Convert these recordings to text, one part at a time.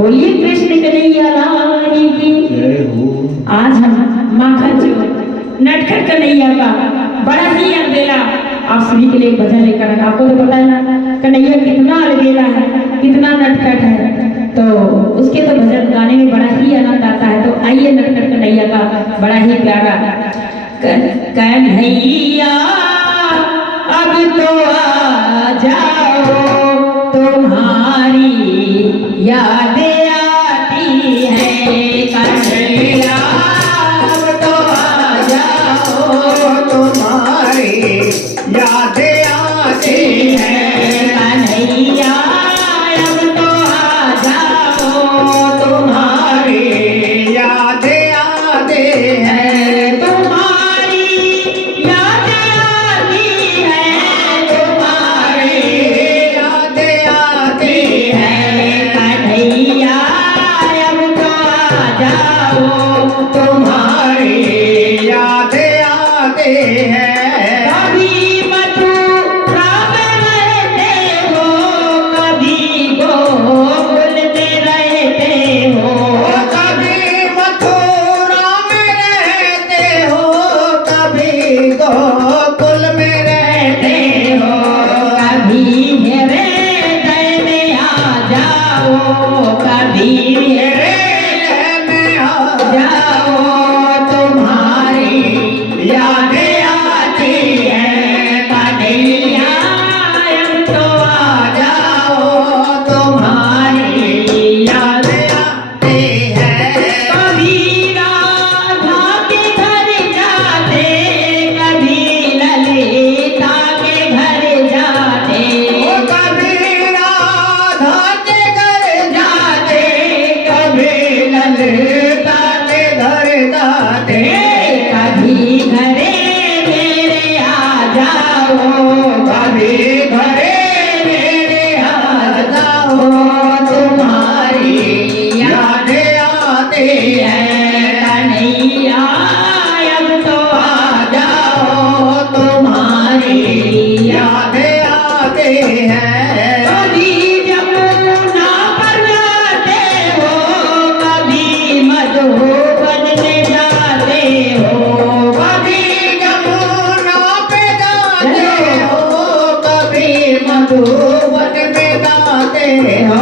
बोलिए कृष्ण कन्हैया लाल की। आज हम माखन जो नटखट कन्हैया का बड़ा ही अलबेला आप सभी के लिए एक भजन लेकर आए। आपको तो पता है ना कन्हैया कितना अलबेला है, कितना नटखट है, तो उसके तो भजन गाने में बड़ा ही आनंद आता है। तो आइए नटखट कन्हैया का बड़ा ही प्यारा कन्हैया अब तो आ जाओ, तुम्हारी यादें आती है। कन्हैया अब तो आ जाओ, तुम्हारी यादें आती हैं। कन्हैया अब तो आ जाओ, तुम्हारी यादें आती हैं। तुम्हारी यादें आती है, तुम्हारी यादें आती हैं। कन्हैया अब तो आ जाओ, तुम्हारी यादें आती हैं। कभी मथुरा में रहते हो, कभी गोकुल में रहते हो, कभी मथुरा में रहते हो, कभी गोकुल में रहते हो। कभी हृदय में आ जाओ, कभी हृदय में आ जाओ, तुम्हारी यादें आती हैं। कन्हैया अब तो आ जाओ, तुम्हारी यादें आती हैं। कभी राधा के घर जाते, कभी ललिता के घर जाते, कभी राधा के घर जाते, कभी ललिता के घर जाते। कभी घरे मेरे आ जाओ, कभी घरे मेरे आ जाओ, तुम्हारी यादें आती हैं। कन्हैया अब तो आ जाओ, तुम्हारी यादें आती हैं। कभी जमुना पर जाते हो, कभी मधुबन में जाते हो, कभी यमुना पे जाते हो, कभी मधुबन में जाते हो।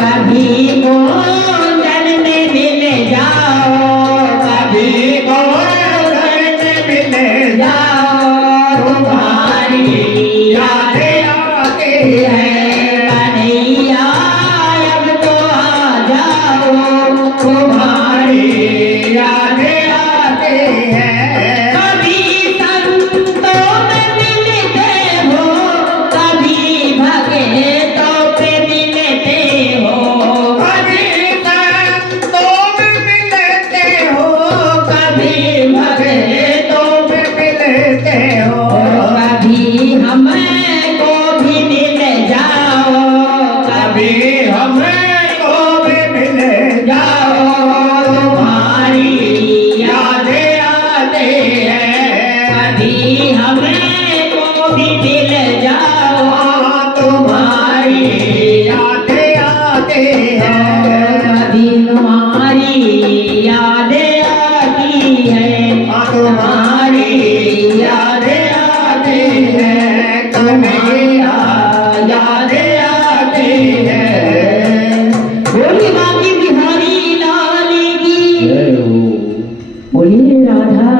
कभी गोंजन में मिल जाओ, कभी गोवर्धन में मिल जाओ, तुम्हारी यादें आती हैं। कन्हैया अब तो आ जाओ, तुम्हारी यादें आती हैं। कभी संतों में मिलते हो, कभी भगतों पे मिलते हो, कभी संतों में मिलते हो, कभी भगतों में मिलते हो। कभी हमको भी मिल जाओ, कभी हमको भी मिल जाओ, तुम्हारी यादें आती हैं। कभी हमको भी मिल जाओ, तुम्हारी यादें आती हैं। कभी तुम्हारी यादें आती है, तुम्हारी यादें आती हैं। कन्हैया यादें आती हैं। बोली बाकी बिहारी लाल की, बोलिए राधा